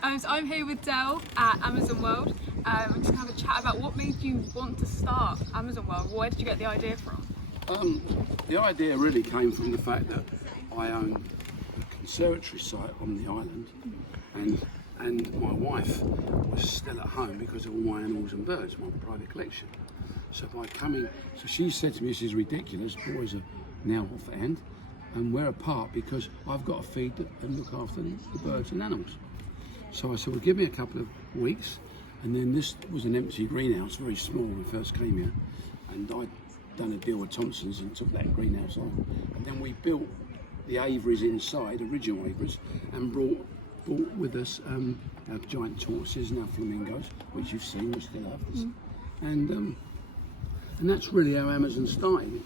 So I'm here with Del at Amazon World. I'm just going to have a chat about what made you want to start Amazon World. Where did you get the idea from? The idea really came from the fact that I own a conservatory site on the island, and my wife was still at home because of all my animals and birds, my private collection. So she said to me, "This is ridiculous. Boys are now off hand, and we're apart because I've got to feed and look after the birds and animals." So I said, "Well, give me a couple of weeks." And then this was an empty greenhouse, very small when I first came here, and I'd done a deal with Thompson's and took that greenhouse on. And then we built the aviaries inside, original aviaries, and brought with us our giant tortoises and our flamingos, which you've seen, we still have this. And that's really how Amazon started.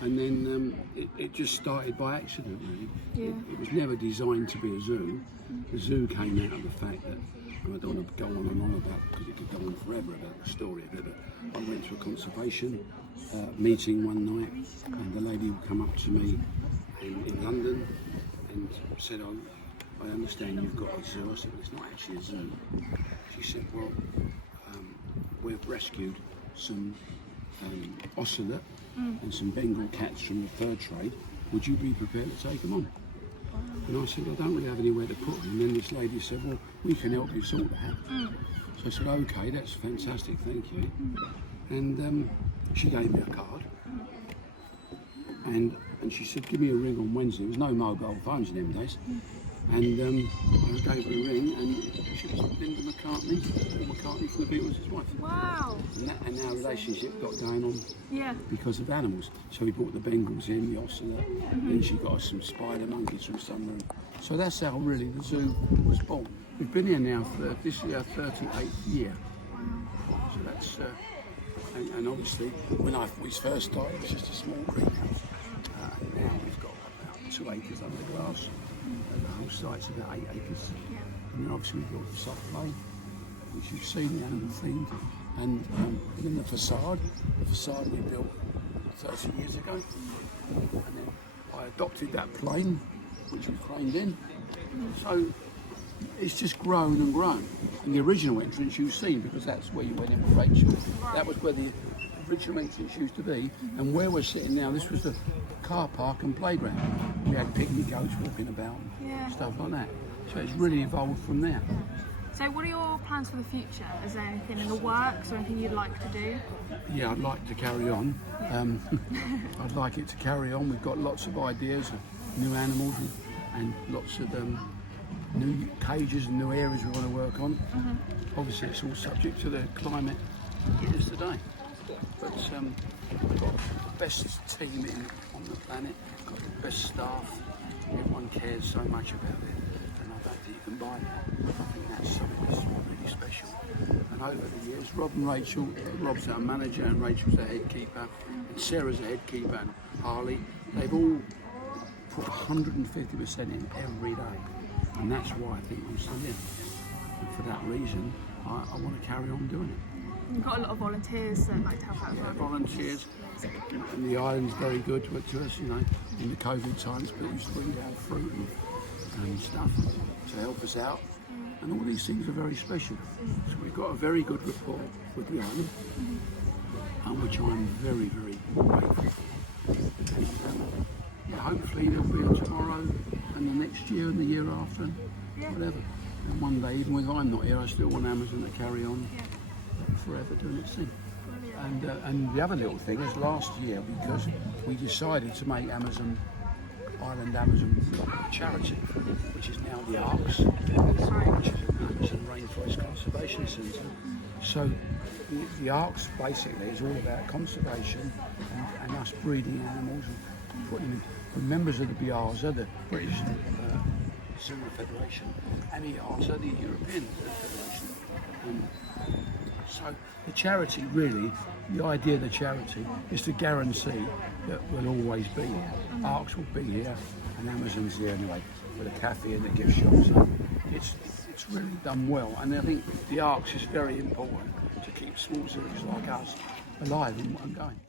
And then it just started by accident, really. Yeah. It was never designed to be a zoo. The zoo came out of the fact that, and I don't want to go on and on about because it could go on forever about the story of it, but I went to a conservation meeting one night, and the lady would come up to me in London and said, "Oh, I understand you've got a zoo." I said, "It's not actually a zoo." She said, "Well, we've rescued some ocelot and some Bengal cats from the fur trade. Would you be prepared to take them on?" And I said, "I don't really have anywhere to put them." And then this lady said, "Well, we can help you sort that." So I said, "Okay, that's fantastic, thank you." And she gave me a card. And she said, "Give me a ring on Wednesday." There was no mobile phones in them days. And I gave her a ring, and she was Linda McCartney, Paul McCartney from the Beatles' wife. Wow. And our relationship got going on Yeah. because of animals. So we brought the Bengals in, the ocelot, then she got us some spider monkeys from somewhere. So that's how really the zoo was born. We've been here now for this year, 38th year. So that's, and obviously when we first started it was just a small greenhouse. And now we've got about 2 acres under glass. And the whole site's about 8 acres. And then obviously we built the soft play, which you've seen, the animal themed. And then the facade we built 30 years ago. And then I adopted that plane, which was planed in. So it's just grown and grown. And the original entrance you've seen, because that's where you went in with Rachel. That was where the original entrance used to be. And where we're sitting now, this was the car park and playground. We had picnic goats walking about, stuff like that. So it's really evolved from there. So what are your plans for the future? Is there anything in the works or anything you'd like to do? Yeah, I'd like to carry on. I'd like it to carry on. We've got lots of ideas of new animals and lots of new cages and new areas we want to work on. Obviously it's all subject to the climate it is today. But we've got the best team on the planet, got the best staff. Everyone cares so much about it, and I don't think you can buy that. I think that's something that's really special. And over the years, Rob and Rachel, Rob's our manager and Rachel's our head keeper, and Sarah's the head keeper, and Harley, they've all put 150% in every day. And that's why I think I'm still here. And for that reason, I want to carry on doing it. You've got a lot of volunteers that like to help out. Yeah, volunteers. And the island's very good to us, you know, in the COVID times, but we used to bring down fruit and stuff to help us out. And all these things are very special. So we've got a very good rapport with the island, and which I'm very, very grateful for. And yeah, hopefully they'll be here tomorrow and the next year and the year after, whatever. And one day, even if I'm not here, I still want Amazon to carry on forever doing its thing. And the other little thing is last year, because we decided to make Amazon a charity, which is now the ARCS, which is an Amazon Rainforest Conservation Centre. So the ARCS basically is all about conservation and us breeding animals and putting them. We're members of the BIASA, the British Zoo Federation, and EASA, the European Federation. So the charity really, the idea of the charity is to guarantee that we'll always be here. ARCS will be here and Amazon's here anyway, with a cafe and a gift shop. So it's really done well, and I think the ARCS is very important to keep small zoos like us alive and going.